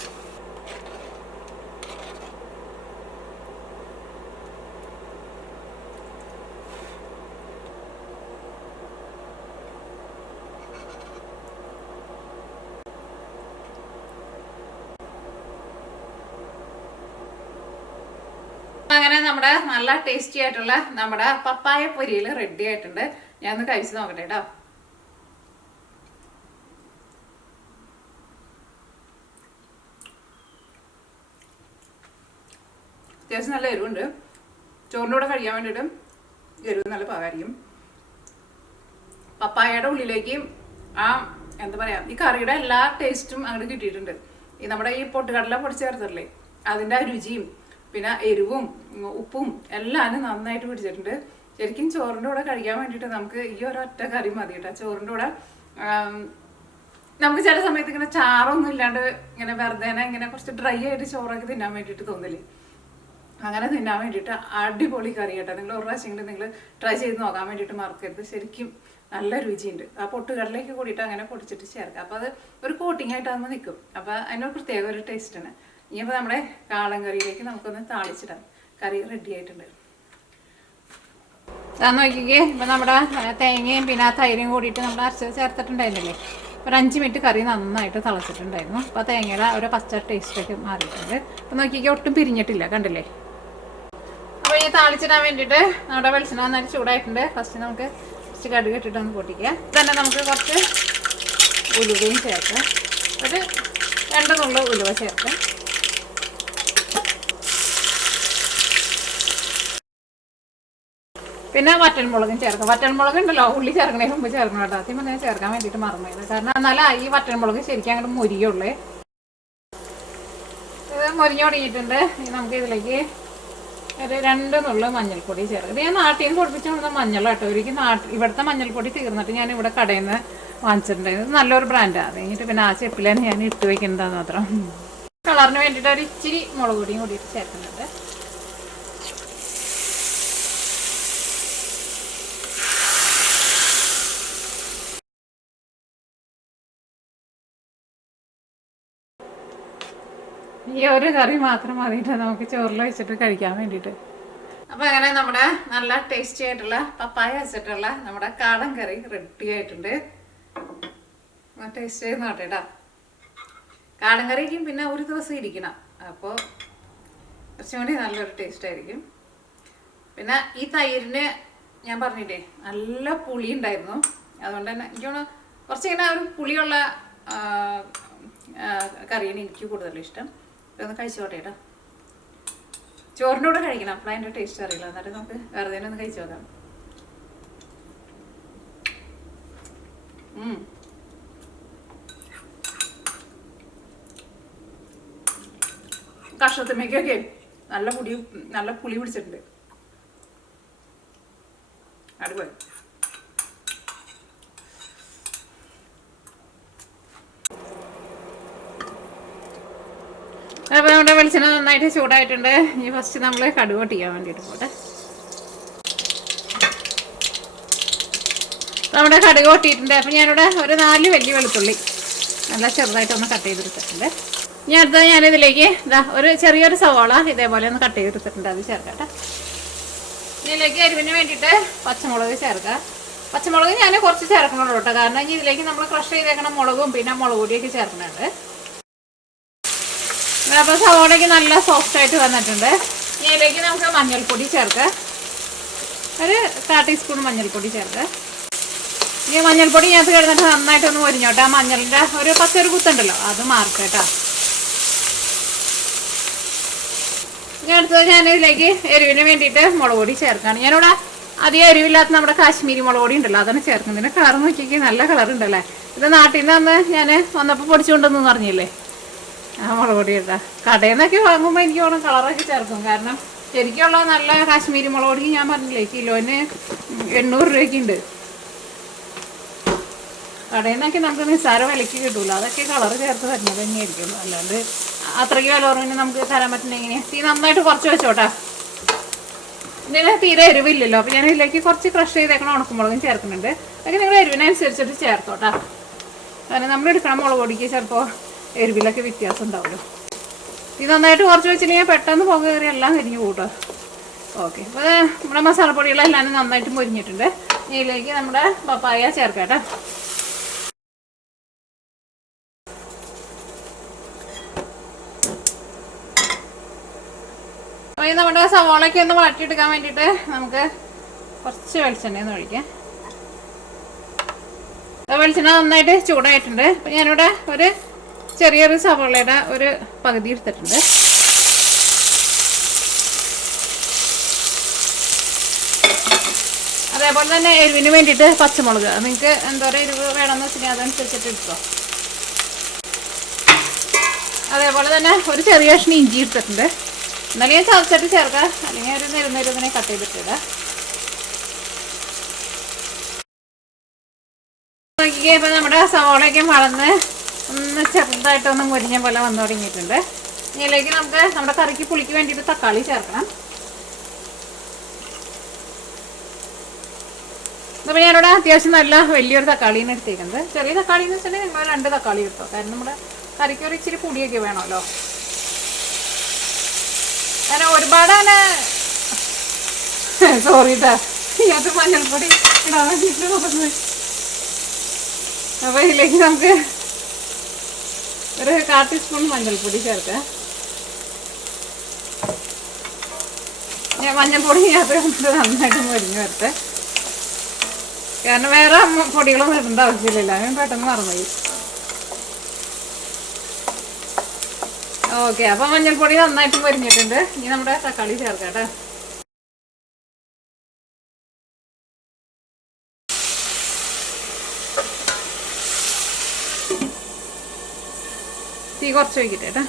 അങ്ങനെ നമ്മുടെ നല്ല ടേസ്റ്റി ആയിട്ടുള്ള നമ്മുടെ പപ്പായ പൊരിയിൽ റെഡി ആയിട്ടുണ്ട്. ഞാൻ ഒന്ന് കഴിച്ച് നോക്കട്ടെ കേട്ടോ. അത്യാവശ്യം നല്ല എരിവുണ്ട്. ചോറിന്റെ കൂടെ കഴിക്കാൻ വേണ്ടിയിട്ട് എരിവ് നല്ല പാകായിരിക്കും. പപ്പായയുടെ ഉള്ളിലേക്ക് ആ എന്താ പറയാ ഈ കറിയുടെ എല്ലാ ടേസ്റ്റും അങ്ങോട്ട് കിട്ടിയിട്ടുണ്ട്. ഈ നമ്മുടെ ഈ പൊട്ടുകടല പൊടിച്ച് ചേർത്തില്ലേ അതിന്റെ ആ രുചിയും പിന്നെ എരിവും ഉപ്പും എല്ലാം നന്നായിട്ട് പിടിച്ചിട്ടുണ്ട്. ശരിക്കും ചോറിന്റെ കൂടെ കഴിക്കാൻ വേണ്ടിയിട്ട് നമുക്ക് ഈ ഒരൊറ്റ കറി മതി കേട്ടോ. ചോറിന്റെ കൂടെ നമുക്ക് ചില സമയത്ത് ഇങ്ങനെ ചാറൊന്നും ഇല്ലാണ്ട് ഇങ്ങനെ വെറുതെ ഇങ്ങനെ കുറച്ച് ഡ്രൈ ആയിട്ട് ചോറൊക്കെ തിന്നാൻ വേണ്ടിയിട്ട് തോന്നില്ലേ. അങ്ങനെ തിന്നാൻ വേണ്ടിയിട്ട് അടിപൊളി കറി കേട്ടോ. നിങ്ങൾ ഒരു പ്രാവശ്യമെങ്കിലും നിങ്ങൾ ട്രൈ ചെയ്ത് നോക്കാൻ വേണ്ടിയിട്ട് മറക്കരുത്. ശരിക്കും നല്ല രുചിയുണ്ട്. ആ പൊട്ടുകടലേക്ക് കൂടിയിട്ട് അങ്ങനെ പൊടിച്ചിട്ട് ചേർക്കാം. അപ്പോൾ അത് ഒരു കോട്ടിംഗ് ആയിട്ട് അന്ന് നിൽക്കും. അപ്പോൾ അതിനൊരു പ്രത്യേക ഒരു ടേസ്റ്റാണ് ഇനിയിപ്പോൾ നമ്മുടെ കാളൻ കറിയിലേക്ക് നമുക്കൊന്ന് താളിച്ചിടാം. കറി റെഡി ആയിട്ടുണ്ട്. ഇതാ നോക്കിക്കേ. ഇപ്പം നമ്മുടെ തേങ്ങയും പിന്നെ ആ തൈരും കൂടിയിട്ട് നമ്മൾ അരച്ച് ചേർത്തിട്ടുണ്ടായിരുന്നില്ലേ? ഒരു അഞ്ച് മിനിറ്റ് കറി നന്നായിട്ട് തിളച്ചിട്ടുണ്ടായിരുന്നു. അപ്പോൾ തേങ്ങയുടെ ഒരു പച്ച ടേസ്റ്റൊക്കെ മാറിയിട്ടുണ്ട്. അപ്പോൾ നോക്കിക്കേ ഒട്ടും പിരിഞ്ഞിട്ടില്ല. കണ്ടില്ലേ? അപ്പോൾ ഈ താളിച്ചിടാൻ വേണ്ടിയിട്ട് നമ്മുടെ വെളിച്ചെണ്ണ നന്നായിട്ട് ചൂടായിട്ടുണ്ട്. ഫസ്റ്റ് നമുക്ക് കുറച്ച് കടുക് ഇട്ടിട്ട് ഒന്ന് പൊട്ടിക്കുക തന്നെ നമുക്ക് കുറച്ച് ഉലുവയും ചേർക്കാം. ഒരു രണ്ട് നുള്ളു ഉലുവ ചേർക്കാം. പിന്നെ വറ്റൻമുളകും ചേർക്കാം. വറ്റൻമുളക് ഉണ്ടല്ലോ ഉള്ളി ചേർക്കണേ മുമ്പ് ചേർക്കണം കേട്ടോ. ആദ്യം തന്നെ ചേർക്കാൻ വേണ്ടിയിട്ട് മറന്നത് കാരണം എന്നാലും ഈ വറ്റൻമുളക് ശരിക്കും അങ്ങോട്ട് മുരിയുള്ളേ. ഇത് മുരിഞ്ഞു തുടങ്ങിയിട്ടുണ്ട് നമുക്ക് ഇതിലേക്ക് ഒരു രണ്ട് നുള്ള മഞ്ഞൾപ്പൊടി ചേർക്കും ഞാൻ നാട്ടിൽ നിന്ന് പൊടിപ്പിച്ച് കൊണ്ടുവന്ന മഞ്ഞളാട്ടോ ഒരിക്കൽ നാട്ടിൽ ഇവിടുത്തെ മഞ്ഞൾപ്പൊടി തീർന്നിട്ട് ഞാൻ ഇവിടെ കടയിൽ നിന്ന് വാങ്ങിച്ചിട്ടുണ്ടായിരുന്നു നല്ലൊരു ബ്രാൻഡാണ് കഴിഞ്ഞിട്ട് പിന്നെ ആ ചെപ്പിലാണ് ഞാൻ ഇട്ട് വെക്കുന്നത് മാത്രം. കളറിന് വേണ്ടിയിട്ട് ഒരു ഇച്ചിരി മുളക് പൊടിയും കൂടിയിട്ട് ചേർക്കുന്നുണ്ട്. ഈ ഒരു കറി മാത്രം മതിയിട്ട് നമുക്ക് ചോറിൽ വെച്ചിട്ട് കഴിക്കാൻ വേണ്ടിയിട്ട്. അപ്പൊ അങ്ങനെ നമ്മുടെ നല്ല ടേസ്റ്റി ആയിട്ടുള്ള പപ്പായ വെച്ചിട്ടുള്ള നമ്മുടെ കാടൻ കറി റെഡി ആയിട്ടുണ്ട്. ടേസ്റ്റ് ചെയ്ത് നോട്ടെ കേട്ടോ കാടൻ കറിക്കും പിന്നെ ഒരു ദിവസം ഇരിക്കണം. അപ്പോൾ കുറച്ചും കൂടി നല്ലൊരു ടേസ്റ്റ് ആയിരിക്കും. പിന്നെ ഈ തൈരിന് ഞാൻ പറഞ്ഞില്ലേ നല്ല പുളി ഉണ്ടായിരുന്നു. അതുകൊണ്ട് തന്നെ എനിക്ക് തോന്നുന്നു കുറച്ചിങ്ങനെ ഒരു പുളിയുള്ള കറിയാണ് എനിക്ക് കൂടുതൽ ഇഷ്ടം. ഇതൊന്ന് കഴിച്ചോട്ടെ കേട്ടോ. ചോറിന്റെ കൂടെ കഴിക്കണം. അപ്പോൾ അതിന്റെ ടേസ്റ്റ് അറിയില്ല എന്നിട്ട് നമുക്ക് വെറുതെ ഒന്ന് കഴിച്ചു നോക്കാം. ഉം. കഷ്ണത്തിമേക്കൊക്കെ നല്ല പുളി നല്ല പുളി പിടിച്ചിട്ടുണ്ട്. അടിപൊളി. അപ്പോൾ നമ്മുടെ വെളിച്ചെണ്ണ നന്നായിട്ട് ചൂടായിട്ടുണ്ട്. ഇനി ഫസ്റ്റ് നമ്മൾ കടുക് ചെയ്യാൻ വേണ്ടിയിട്ട് പോട്ടെ. നമ്മുടെ കടുക് പൊട്ടിയിട്ടുണ്ട്. അപ്പം ഞാനിവിടെ ഒരു നാല് വലിയ വെളുത്തുള്ളി നല്ല ചെറുതായിട്ടൊന്ന് കട്ട് ചെയ്തെടുത്തിട്ടുണ്ട്. ഇനി അടുത്തത് ഞാനിതിലേക്ക് ഇതാ ഒരു ചെറിയൊരു സവാള ഇതേപോലെ ഒന്ന് കട്ട് ചെയ്തെടുത്തിട്ടുണ്ട്. അത് ചേർക്കട്ടെ. ഇതിലേക്ക് എരിവിന് വേണ്ടിയിട്ട് പച്ചമുളക് ചേർക്കാം പച്ചമുളക് ഞാൻ കുറച്ച് ചേർക്കണുള്ളൂ കേട്ടോ. കാരണം ഇനി ഇതിലേക്ക് നമ്മൾ ക്രഷ് ചെയ്തേക്കണ മുളകും പിന്നെ മുളക് പൊടിയൊക്കെ ചേർക്കുന്നുണ്ട് അപ്പോൾ സവോളയ്ക്ക് നല്ല സോഫ്റ്റ് ആയിട്ട് വന്നിട്ടുണ്ട്. ഇനി ഇതിലേക്ക് നമുക്ക് മഞ്ഞൾപ്പൊടി ചേർക്കുക ഒരു കാ ടീസ്പൂൺ മഞ്ഞൾപ്പൊടി ചേർക്കുക ഇനി മഞ്ഞൾപ്പൊടി ഇതിനകത്ത് കിടന്നിട്ട് നന്നായിട്ടൊന്ന് പൊരിഞ്ഞോട്ടെ ആ മഞ്ഞളിന്റെ ഒരു പച്ചൊരു കുത്തുണ്ടല്ലോ അത് മാറട്ടെ കേട്ടോ. ഇനി അടുത്തത് ഞാൻ ഇതിലേക്ക് എരിവിന് വേണ്ടിയിട്ട് മുളക് പൊടി ചേർക്കുകയാണ് ഞാനിവിടെ അധികം എരിവില്ലാത്ത നമ്മുടെ കാശ്മീരി മുളക് പൊടി ഉണ്ടല്ലോ അതാണ് ചേർക്കുന്നത്. ഇതിന്റെ കളർ നോക്കിയൊക്കെ നല്ല കളർ ഉണ്ടല്ലേ? ഇത് നാട്ടിൽ നിന്ന് ഞാൻ വന്നപ്പോൾ പൊടിച്ചുകൊണ്ടെന്ന് പറഞ്ഞില്ലേ? ആ മുളക് പൊടി ഇട്ടാ കടയിൽ നിന്നൊക്കെ വാങ്ങുമ്പോൾ എനിക്ക് വേണം കളറൊക്കെ ചേർക്കും. കാരണം ശരിക്കുള്ള നല്ല കാശ്മീരി മുളക് പൊടി ഞാൻ പറഞ്ഞില്ലേ കിലോന് എണ്ണൂറ് രൂപയ്ക്ക് ഉണ്ട്. കടയിൽ നിന്നൊക്കെ നമുക്ക് നിസ്സാര വിലയ്ക്ക് കിട്ടൂല. അതൊക്കെ കളർ ചേർത്ത് തരുന്നത് തന്നെയായിരിക്കും. അല്ലാണ്ട് അത്രയ്ക്ക് വില കുറവിന് നമുക്ക് തരാൻ പറ്റുന്ന എങ്ങനെയാ? തീ നന്നായിട്ട് കുറച്ച് വെച്ചോട്ടാ. ഇതിന് തീരെ എരിവില്ലല്ലോ. അപ്പോൾ ഞാൻ ഇതിലേക്ക് കുറച്ച് ക്രഷ് ചെയ്തേക്കണ ഉണക്കമുളകും ചേർക്കുന്നുണ്ട്. അതൊക്കെ നിങ്ങൾ എരിവിനനുസരിച്ചിട്ട് ചേർത്തോട്ടാ. കാരണം നമ്മൾ എടുക്കണം മുളക് പൊടിക്ക് ചിലപ്പോൾ എരിവിലൊക്കെ വ്യത്യാസം ഉണ്ടാവുമല്ലോ. ഇത് നന്നായിട്ട് കുറച്ച് വെച്ചിട്ടുണ്ടെങ്കിൽ പെട്ടെന്ന് പുക കയറി എല്ലാം കരിഞ്ഞു കൂട്ടോ. ഓക്കെ അപ്പോൾ നമ്മുടെ മസാലപ്പൊടികളെല്ലാം നന്നായിട്ട് മുരിഞ്ഞിട്ടുണ്ട്. ഇതിലേക്ക് നമ്മുടെ പപ്പായ ചേർക്കട്ടെ അപ്പോൾ ഈ നമ്മുടെ സവാളയ്ക്ക് ഒന്ന് വാട്ടിയെടുക്കാൻ വേണ്ടിയിട്ട് നമുക്ക് കുറച്ച് വെളിച്ചെണ്ണ ഒന്ന് ഒഴിക്കാം. വെളിച്ചെണ്ണ നന്നായിട്ട് ചൂടായിട്ടുണ്ട്. അപ്പം ഞാനിവിടെ ഒരു ചെറിയൊരു സവോളയുടെ ഒരു പകുതി എടുത്തിട്ടുണ്ട്. അതേപോലെ തന്നെ എരിവിന് വേണ്ടിയിട്ട് പച്ചമുളക്. നിങ്ങൾക്ക് എന്തോരം എരിവ് വേണമെന്ന് വെച്ചിട്ടുണ്ടെങ്കിൽ അതനുസരിച്ചിട്ട് എടുക്കുക അതേപോലെ തന്നെ ഒരു ചെറിയ കഷ്ണം ഇഞ്ചി എടുത്തിട്ടുണ്ട്. എന്നാലും ഞാൻ ചതച്ചിട്ട് ചേർക്കുക അല്ലെങ്കിൽ ഒരു നിരുന്നിരുന്നിനെ കട്ട് ചെയ്തിട്ടില്ല നോക്കിക്കേ ഇപ്പം നമ്മുടെ സവോളയൊക്കെ വളർന്ന് ഒന്ന് ചെറുതായിട്ടൊന്ന് മുരിഞ്ഞ പോലെ വന്നു തുടങ്ങിയിട്ടുണ്ട്. ഇതിലേക്ക് നമുക്ക് നമ്മുടെ കറിക്ക് പുളിക്ക് വേണ്ടിയിട്ട് തക്കാളി ചേർക്കണം. അപ്പോൾ ഞാനിവിടെ അത്യാവശ്യം നല്ല വലിയൊരു തക്കാളിയാണ് എടുത്തേക്കുന്നത് ചെറിയ തക്കാളി എന്ന് വെച്ചിട്ടുണ്ടെങ്കിൽ നിങ്ങൾ രണ്ട് തക്കാളി എടുത്തോ. കാരണം നമ്മുടെ കറിക്ക് ഒരു ഇച്ചിരി പൊടിയൊക്കെ വേണമല്ലോ. കാരണം ഒരുപാട് അങ്ങനെ സോറി മഞ്ഞൾപ്പൊടി ഇടാൻ വേണ്ടിയിട്ട് അപ്പോൾ ഇതിലേക്ക് നമുക്ക് ഒരു കാ ടീസ്പൂൺ മഞ്ഞൾപ്പൊടി ചേർക്കാം ഞാൻ മഞ്ഞൾപ്പൊടി ചേർത്ത് നന്നായിട്ട് മുരിഞ്ഞ് വരട്ടെ. കാരണം വേറെ പൊടികളും പൊടികളൊന്നും ഇടേണ്ട ആവശ്യമില്ലല്ലോ. ഞാൻ പെട്ടെന്ന് മറന്നുപോയി. ഓക്കെ അപ്പൊ മഞ്ഞൾപ്പൊടി നന്നായിട്ട് മുരിഞ്ഞിട്ടുണ്ട്. ഇനി നമ്മുടെ തക്കാളി ചേർക്കാം കേട്ടോ. തീ കുറച്ച് വയ്ക്കട്ടെ കേട്ടോ.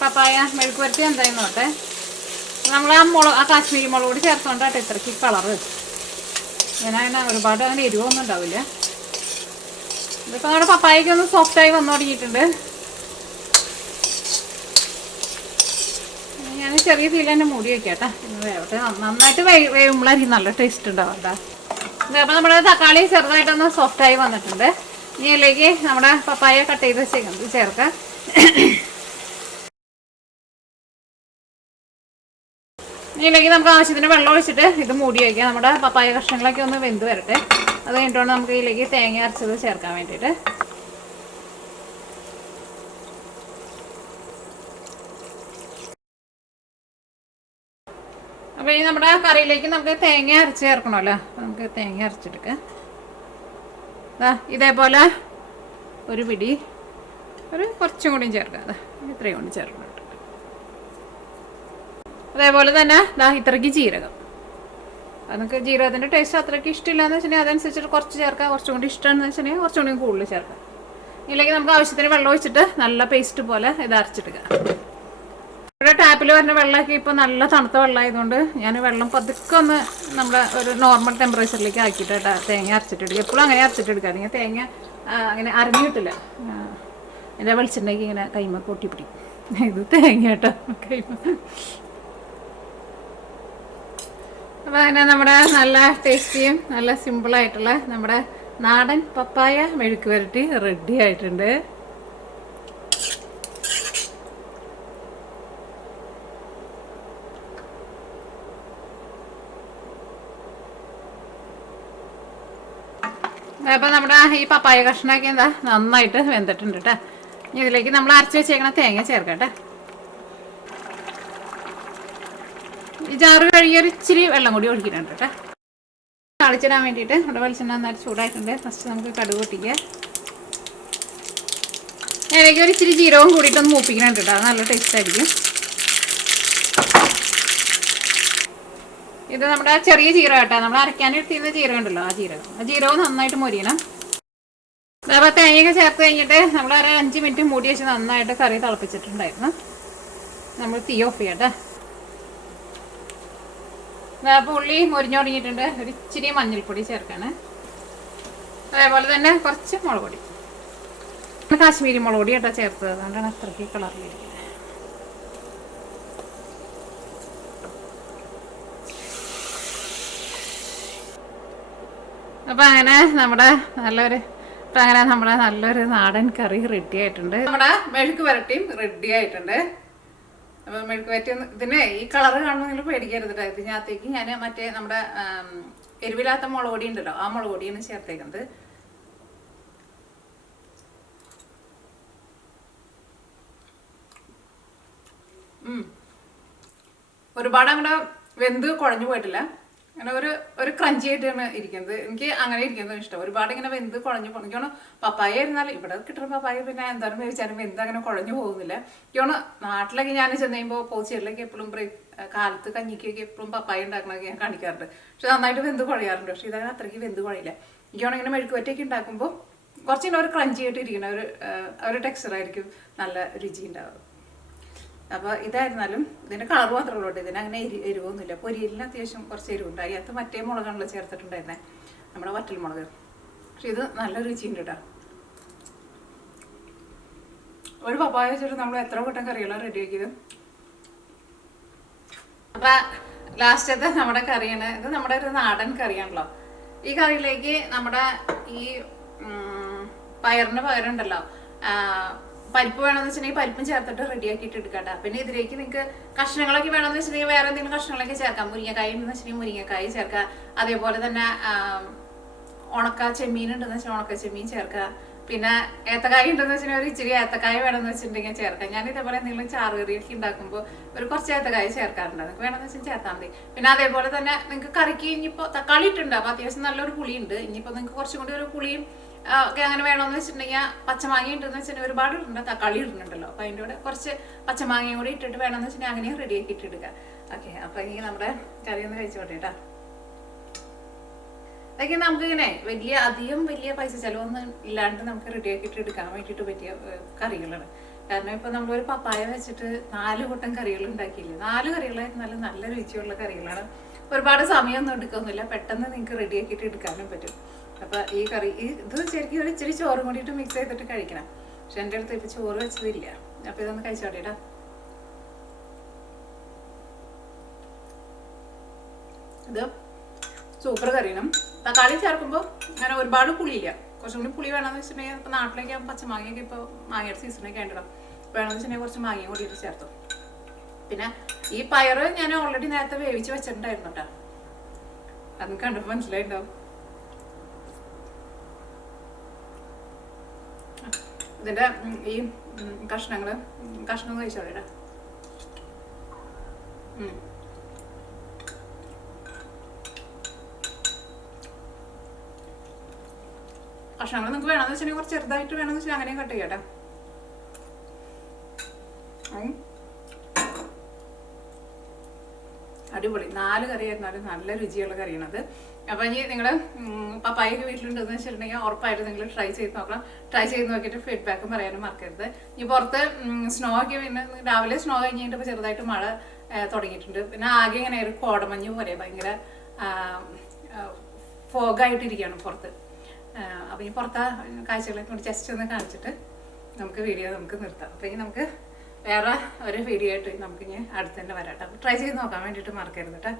പപ്പായ മെഴുക്ക് വരട്ടി എന്തായി നോട്ടെ? നമ്മൾ ആ മുളക് ആ കാശ്മീരി മുളക് കൂടി ചേർത്തോണ്ടാട്ടെ ഇത്രയ്ക്ക് കളറ് ഇങ്ങനെ ഒരുപാട് അങ്ങനെ എരിവൊന്നും ഉണ്ടാവില്ല. ഇതിപ്പോൾ നമ്മുടെ പപ്പായക്ക് ഒന്ന് സോഫ്റ്റായി വന്നു തുടങ്ങിയിട്ടുണ്ട്. ഞാൻ ചെറിയ തീയിൽ തന്നെ മൂടി വെക്കാട്ടാ. വേവട്ടെ. നന്ന- നന്നായിട്ട് വേവുമ്പോഴായിരിക്കും നല്ല ടേസ്റ്റ് ഉണ്ടാവും കേട്ടോ. നമ്മുടെ തക്കാളി ചെറുതായിട്ടൊന്ന് സോഫ്റ്റ് ആയി വന്നിട്ടുണ്ട്. ഇനി ഇതിലേക്ക് നമ്മുടെ പപ്പായ കട്ട് ചെയ്ത് ചേർക്കാം. ചേർക്കാം ഇതിലേക്ക് നമുക്ക് ആവശ്യത്തിന് വെള്ളം ഒഴിച്ചിട്ട് ഇത് മൂടി വയ്ക്കാം നമ്മുടെ പപ്പായ കഷ്ണങ്ങളൊക്കെ ഒന്ന് വെന്ത് വരട്ടെ. അത് കഴിഞ്ഞിട്ടാണ് നമുക്ക് ഇതിലേക്ക് തേങ്ങ അരച്ചത് ചേർക്കാൻ വേണ്ടിയിട്ട്. അപ്പോൾ ഇനി നമ്മുടെ കറിയിലേക്ക് നമുക്ക് തേങ്ങ അരച്ച് ചേർക്കണമല്ലോ. അപ്പോൾ നമുക്ക് തേങ്ങ അരച്ചെടുക്കാം. ദാ ഇതേപോലെ ഒരു പിടി ഒരു കുറച്ചും കൂടിയും ചേർക്കാം. അതാ ഇത്രയും കൂടി ചേർക്കണം. അതേപോലെ തന്നെ ദാ ഇത്രയ്ക്ക് ജീരകം. നമുക്ക് ജീരകത്തിന്റെ ടേസ്റ്റ് അത്രയ്ക്ക് ഇഷ്ടമില്ലാന്ന് വെച്ചിട്ടുണ്ടെങ്കിൽ അതനുസരിച്ചിട്ട് കുറച്ച് ചേർക്കാം. കുറച്ചും കൂടി ഇഷ്ടമാണെന്ന് വെച്ചിട്ടുണ്ടെങ്കിൽ കുറച്ചും കൂടി കൂടുതൽ ചേർക്കാം. ഇല്ലെങ്കിൽ നമുക്ക് ആവശ്യത്തിന് വെള്ളം ഒഴിച്ചിട്ട് നല്ല പേസ്റ്റ് പോലെ ഇത് അരച്ചെടുക്കുക ഇവിടെ ടാപ്പിൽ വരുന്ന വെള്ളമൊക്കെ ഇപ്പോൾ നല്ല തണുത്ത വെള്ളമായതുകൊണ്ട് ഞാൻ വെള്ളം പതുക്കെ ഒന്ന് നമ്മുടെ ഒരു നോർമൽ ടെമ്പറേച്ചറിലേക്ക് ആക്കിയിട്ട് തേങ്ങ അരച്ചിട്ടെടുക്കുക. എപ്പോഴും അങ്ങനെ അരച്ചിട്ടെടുക്കുക. അല്ലെങ്കിൽ തേങ്ങ അങ്ങനെ അരഞ്ഞു കിട്ടില്ല. ആ, എന്റെ വെളിച്ചെണ്ണയ്ക്ക് ഇങ്ങനെ കൈമ കൊട്ടി പിടിക്കും ഇത് തേങ്ങ കേട്ടോ. കൈമ. അപ്പോൾ അങ്ങനെ നമ്മുടെ നല്ല ടേസ്റ്റിയും നല്ല സിമ്പിളായിട്ടുള്ള നമ്മുടെ നാടൻ പപ്പായ മെഴുക്ക് വരട്ടി റെഡി ആയിട്ടുണ്ട്. അപ്പോൾ നമ്മുടെ ഈ പപ്പായ കഷ്ണമൊക്കെ എന്താ നന്നായിട്ട് വെന്തിട്ടുണ്ട് കേട്ടോ. ഇതിലേക്ക് നമ്മൾ അരച്ച് വെച്ചേക്കണ തേങ്ങ ചേർക്കട്ടെ. ഈ ജാറ് കഴുകിയ ഒരു ഇച്ചിരി വെള്ളം കൂടി ഒഴിക്കുന്നുണ്ട് കേട്ടോ. താളിച്ചിടാൻ വേണ്ടിയിട്ട് നമ്മുടെ വെളിച്ചെണ്ണ നന്നായിട്ട് ചൂടായിട്ടുണ്ട്. ഫസ്റ്റ് നമുക്ക് കടുക് പൊട്ടിക്കുക അതിലേക്ക് ഒരു ഇച്ചിരി ജീരകവും കൂടിയിട്ടൊന്ന് മൂപ്പിക്കുന്നുണ്ട് കേട്ടോ. നല്ല ടേസ്റ്റ് ആയിരിക്കും. ഇത് നമ്മുടെ ചെറിയ ജീരകം കേട്ടോ. നമ്മൾ അരക്കാനെടുത്തിരുന്ന ജീരകം ഉണ്ടല്ലോ ആ ജീരകം. ആ ജീരകം നന്നായിട്ട് മൊരിയണം. അപ്പോൾ തേങ്ങയൊക്കെ ചേർത്ത് കഴിഞ്ഞിട്ട് നമ്മൾ ഒരു അഞ്ച് മിനിറ്റ് മൂടി വെച്ച് നന്നായിട്ട് കറി തിളപ്പിച്ചിട്ടുണ്ടായിരുന്നു. നമ്മൾ തീ ഓഫ് ചെയ്യട്ടെ അപ്പോൾ ഉള്ളി മൊരിഞ്ഞു തുടങ്ങിയിട്ടുണ്ട്. ഒരു ഇച്ചിരി മഞ്ഞൾപ്പൊടി ചേർക്കാണ്. അതേപോലെ തന്നെ കുറച്ച് മുളക് പൊടി. കാശ്മീരി മുളക് പൊടി കേട്ടോ ചേർത്തത്. അതുകൊണ്ടാണ് അത്രയ്ക്ക് കളറിലിരിക്കുന്നത് അപ്പം അങ്ങനെ നമ്മുടെ നല്ലൊരു അപ്പം അങ്ങനെ നമ്മുടെ നല്ലൊരു നാടൻ കറി റെഡി ആയിട്ടുണ്ട്. നമ്മുടെ മെഴുക്ക് വരട്ടിയും റെഡി ആയിട്ടുണ്ട്. അപ്പോൾ മെഴുക്ക് വരട്ടി ഇതിന് ഈ കളർ നിങ്ങൾ പേടിക്കരുത് ഇതിനകത്തേക്ക് ഞാൻ മറ്റേ നമ്മുടെ എരിവില്ലാത്ത മുളക് പൊടി ഉണ്ടല്ലോ ആ മുളക് പൊടിയാണ് ചേർത്തേക്കുന്നത്. ഒരുപാട് അങ്ങോട്ട് വെന്ത് കുഴഞ്ഞു പോയിട്ടില്ല. അങ്ങനെ ഒരു ഒരു ക്രഞ്ചി ആയിട്ടാണ് ഇരിക്കുന്നത്. എനിക്ക് അങ്ങനെ ഇരിക്കുന്നത് ഇഷ്ടം. ഒരുപാട് ഇങ്ങനെ വെന്ത് കുഴഞ്ഞു പോകും എനിക്കാണ് പപ്പായ ഇരുന്നാൽ ഇവിടെ കിട്ടുന്ന പപ്പായ പിന്നെ എന്താണെന്ന് ചോദിച്ചാലും വെന്ത് അങ്ങനെ കുഴഞ്ഞു പോകുന്നില്ല. എനിക്കോണ് നാട്ടിലൊക്കെ ഞാൻ ചെന്ന് കഴിയുമ്പോൾ പോച്ചേരിലൊക്കെ എപ്പോഴും ബ്രേക്ക് കാലത്ത് കഞ്ഞിക്കൊക്കെ എപ്പോഴും പപ്പായ ഉണ്ടാക്കണമൊക്കെ ഞാൻ കാണിക്കാറുണ്ട്. പക്ഷെ നന്നായിട്ട് വെന്ത് കുഴയാറുണ്ട്. പക്ഷെ ഇതങ്ങനെ അത്രയ്ക്ക് വെന്ത് കുഴയില്ല. എനിക്കോണ് ഇങ്ങനെ മെഴുക്കുവറ്റയൊക്കെ ഉണ്ടാക്കുമ്പോൾ കുറച്ചിങ്ങനെ ഒരു ക്രഞ്ചി ആയിട്ട് ഇരിക്കണം ഒരു ഒരു ടെക്സ്ചറായിരിക്കും നല്ല രുചി ഉണ്ടാവുക. അപ്പോൾ ഇതായിരുന്നാലും ഇതിന്റെ കളർ മാത്രമേ ഉള്ളൂ കേട്ടോ. ഇതിന് അങ്ങനെ എരി എരിവൊന്നുമില്ല. പൊരിയലിന് അത്യാവശ്യം കുറച്ച് എരിവുണ്ട് അതിനകത്ത് മറ്റേ മുളകാണല്ലോ ചേർത്തിട്ടുണ്ടായിരുന്നെ. നമ്മുടെ വറ്റൽ മുളക്. പക്ഷെ ഇത് നല്ല രുചിയുണ്ട് കേട്ടോ. ഒരു പപ്പായ വെച്ചിട്ട് നമ്മൾ എത്ര കൂട്ടം കറികളാണ് റെഡി ആക്കിയത്? അപ്പൊ ലാസ്റ്റത്തെ നമ്മുടെ കറിയാണ്. ഇത് നമ്മുടെ ഒരു നാടൻ കറിയാണല്ലോ. ഈ കറിയിലേക്ക് നമ്മുടെ ഈ പയറിന് പകരം ഉണ്ടല്ലോ. പരിപ്പ് വേണമെന്ന് വെച്ചിട്ടുണ്ടെങ്കിൽ പരിപ്പും ചേർത്തിട്ട് റെഡി ആക്കിയിട്ട് എടുക്കട്ടെ. പിന്നെ ഇതിലേക്ക് നിങ്ങൾക്ക് കഷ്ണങ്ങളൊക്കെ വേണമെന്ന് വെച്ചിട്ടുണ്ടെങ്കിൽ വേറെ എന്തെങ്കിലും കഷ്ണങ്ങളൊക്കെ ചേർക്കാം. മുരിങ്ങക്കായ ഉണ്ടെന്ന് വെച്ചിട്ടുണ്ടെങ്കിൽ മുരിങ്ങക്കായ ചേർക്കാം. അതേപോലെ തന്നെ ഉണക്ക ചെമ്മീൻ ഉണ്ടെന്ന് വെച്ചാൽ ഉണക്ക ചെമ്മീൻ ചേർക്കുക പിന്നെ ഏത്തക്കായ ഉണ്ടെന്ന് വെച്ചിട്ടുണ്ടെങ്കിൽ ഒരു ഇച്ചിരി ഏത്തക്കായ വേണമെന്ന് വെച്ചിട്ടുണ്ടെങ്കിൽ ചേർക്കാം. ഞാൻ ഇതേപോലെ എന്തെങ്കിലും ചാറുകറിയൊക്കെ ഉണ്ടാക്കുമ്പോൾ ഒരു കുറച്ച് ഏത്തക്കായ ചേർക്കാറുണ്ട്. നിങ്ങൾക്ക് വേണമെന്ന് വെച്ചാൽ ചേർത്താൽ മതി. പിന്നെ അതേപോലെ തന്നെ നിങ്ങൾക്ക് കറിക്ക് ഇനിയിപ്പോൾ തക്കാളി ഇട്ടുണ്ട് അപ്പോൾ അത്യാവശ്യം നല്ലൊരു പുളിയുണ്ട്. ഇനിയിപ്പോൾ നിങ്ങൾക്ക് കുറച്ചും കൂടി ഒരു പുളിയും ഒക്കെ അങ്ങനെ വേണമെന്ന് വെച്ചിട്ടുണ്ടെങ്കിൽ പച്ചമാങ്ങ ഉണ്ടെന്ന് വെച്ചിട്ടുണ്ടെങ്കിൽ ഒരുപാട് ഇട്ടുണ്ട് തക്കാളി ഇടുന്നുണ്ടല്ലോ അപ്പോൾ അതിന്റെ കൂടെ കുറച്ച് പച്ചമാങ്ങയും കൂടി ഇട്ടിട്ട് വേണമെന്ന് വെച്ചിട്ടുണ്ടെങ്കിൽ അങ്ങനെയും റെഡി ആക്കി ഇട്ടെടുക്കുക ഓക്കെ അപ്പോൾ ഇനി നമ്മുടെ കറി ഒന്ന് കഴിച്ചോട്ടെ കേട്ടോ അതൊക്കെ നമുക്കിങ്ങനെ വലിയ അധികം വലിയ പൈസ ചിലവൊന്നും ഇല്ലാണ്ട് നമുക്ക് റെഡി ആക്കിയിട്ട് എടുക്കാൻ വേണ്ടിയിട്ട് പറ്റിയ കറികളാണ്. കാരണം ഇപ്പൊ നമ്മളൊരു പപ്പായ വെച്ചിട്ട് നാല് കൂട്ടം കറികൾ ഉണ്ടാക്കിയില്ലേ? നാല് കറികളായിട്ട് നല്ല രുചിയുള്ള കറികളാണ്. ഒരുപാട് സമയമൊന്നും എടുക്കൊന്നുമില്ല. പെട്ടെന്ന് നിങ്ങൾക്ക് റെഡി ആക്കിയിട്ട് എടുക്കാനും പറ്റും. അപ്പൊ ഈ കറി ഇത് ശരിക്കും ഒരു ഇച്ചിരി ചോറും കൂടിയിട്ട് മിക്സ് ചെയ്തിട്ട് കഴിക്കണം. പക്ഷെ എന്റെ അടുത്ത് ഇപ്പൊ ചോറ് വെച്ചതില്ല. അപ്പൊ ഇതൊന്ന് കഴിച്ചോട്ടെടാ ഇത് സൂപ്പർ കറിയണം. തക്കാളി ചേർക്കുമ്പോൾ അങ്ങനെ ഒരുപാട് പുളിയില്ല. കുറച്ചും കൂടി പുളി വേണമെന്ന് വെച്ചിട്ടുണ്ടെങ്കിൽ ഇപ്പോൾ നാട്ടിലേക്ക് പച്ചമാങ്ങയൊക്കെ ഇപ്പോൾ മാങ്ങയുടെ സീസണൊക്കെ ഉണ്ടല്ലോ വേണമെന്ന് വെച്ചിട്ടുണ്ടെങ്കിൽ കുറച്ച് മാങ്ങയും കൂടിയിട്ട് ചേർത്തു. പിന്നെ ഈ പയറ് ഞാൻ ഓൾറെഡി നേരത്തെ വേവിച്ച് വെച്ചിട്ടുണ്ടായിരുന്നു കേട്ടോ അത് കണ്ടപ്പോൾ മനസ്സിലായിട്ടുണ്ടാവും ഇതിന്റെ ഈ കഷ്ണങ്ങൾ കഷ്ണം കഴിച്ചോളൂ കഷ്ണങ്ങൾ നിങ്ങൾക്ക് വേണമെന്ന് വെച്ചിട്ടുണ്ടെങ്കിൽ കുറച്ച് ചെറുതായിട്ട് വേണമെന്ന് വെച്ചാൽ അങ്ങനെയും കട്ട് ചെയ്യട്ടെ. അടിപൊളി. നാല് കറി ആയിരുന്നാലും നല്ല രുചിയുള്ള കറിയാണത്. അപ്പൊ ഇനി നിങ്ങൾ പപ്പായൊക്കെ വീട്ടിലുണ്ടെന്ന് വെച്ചിട്ടുണ്ടെങ്കിൽ ഉറപ്പായിട്ട് നിങ്ങൾ ട്രൈ ചെയ്ത് നോക്കണം. ട്രൈ ചെയ്ത് നോക്കിയിട്ട് ഫീഡ്ബാക്ക് പറയാനും മറക്കരുത്. ഇനി പുറത്ത് സ്നോ ഒക്കെ പിന്നെ രാവിലെ സ്നോ കഴിഞ്ഞ് കഴിഞ്ഞിട്ട് ചെറുതായിട്ട് മഴ തുടങ്ങിയിട്ടുണ്ട്. പിന്നെ ആകെ ഇങ്ങനെ ഒരു കോടമഞ്ഞ് പോലെ ഭയങ്കര ഫോഗായിട്ടിരിക്കുകയാണ് പുറത്ത്. അപ്പം ഈ പുറത്തെ കാഴ്ചകളെ കൂടി ജസ്റ്റ് ഒന്ന് കാണിച്ചിട്ട് നമുക്ക് വീഡിയോ നമുക്ക് നിർത്താം. അപ്പം ഇനി നമുക്ക് വേറെ ഒരു വീഡിയോ ആയിട്ട് നമുക്ക് ഇനി അടുത്തന്നെ വരാം കേട്ടോ. ട്രൈ ചെയ്ത് നോക്കാൻ വേണ്ടിയിട്ട് മറക്കരുത് കേട്ടോ.